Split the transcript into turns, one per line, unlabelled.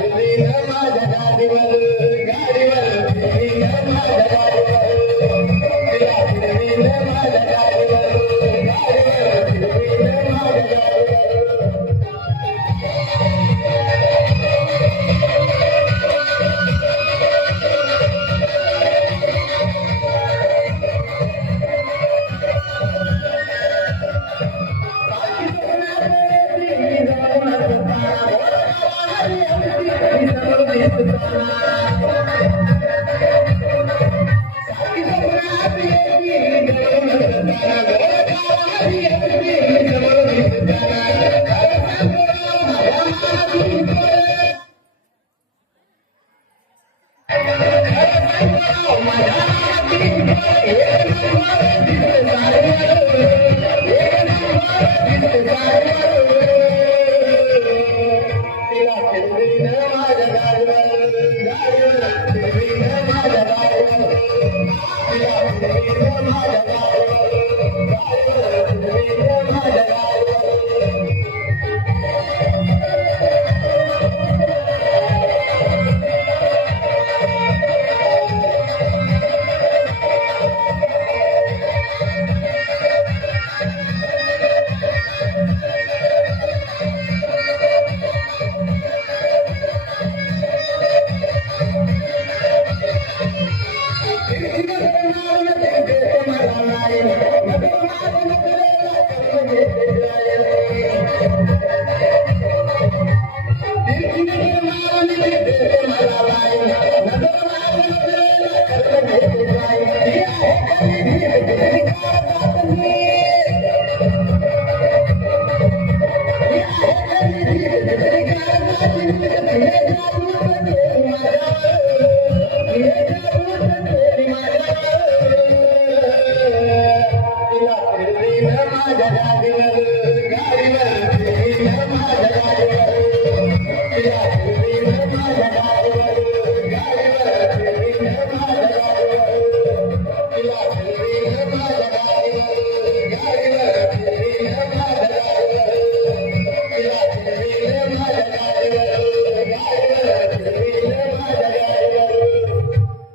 ಸರ್ವೇ ಸಮಾಜ Thank you. Thank you.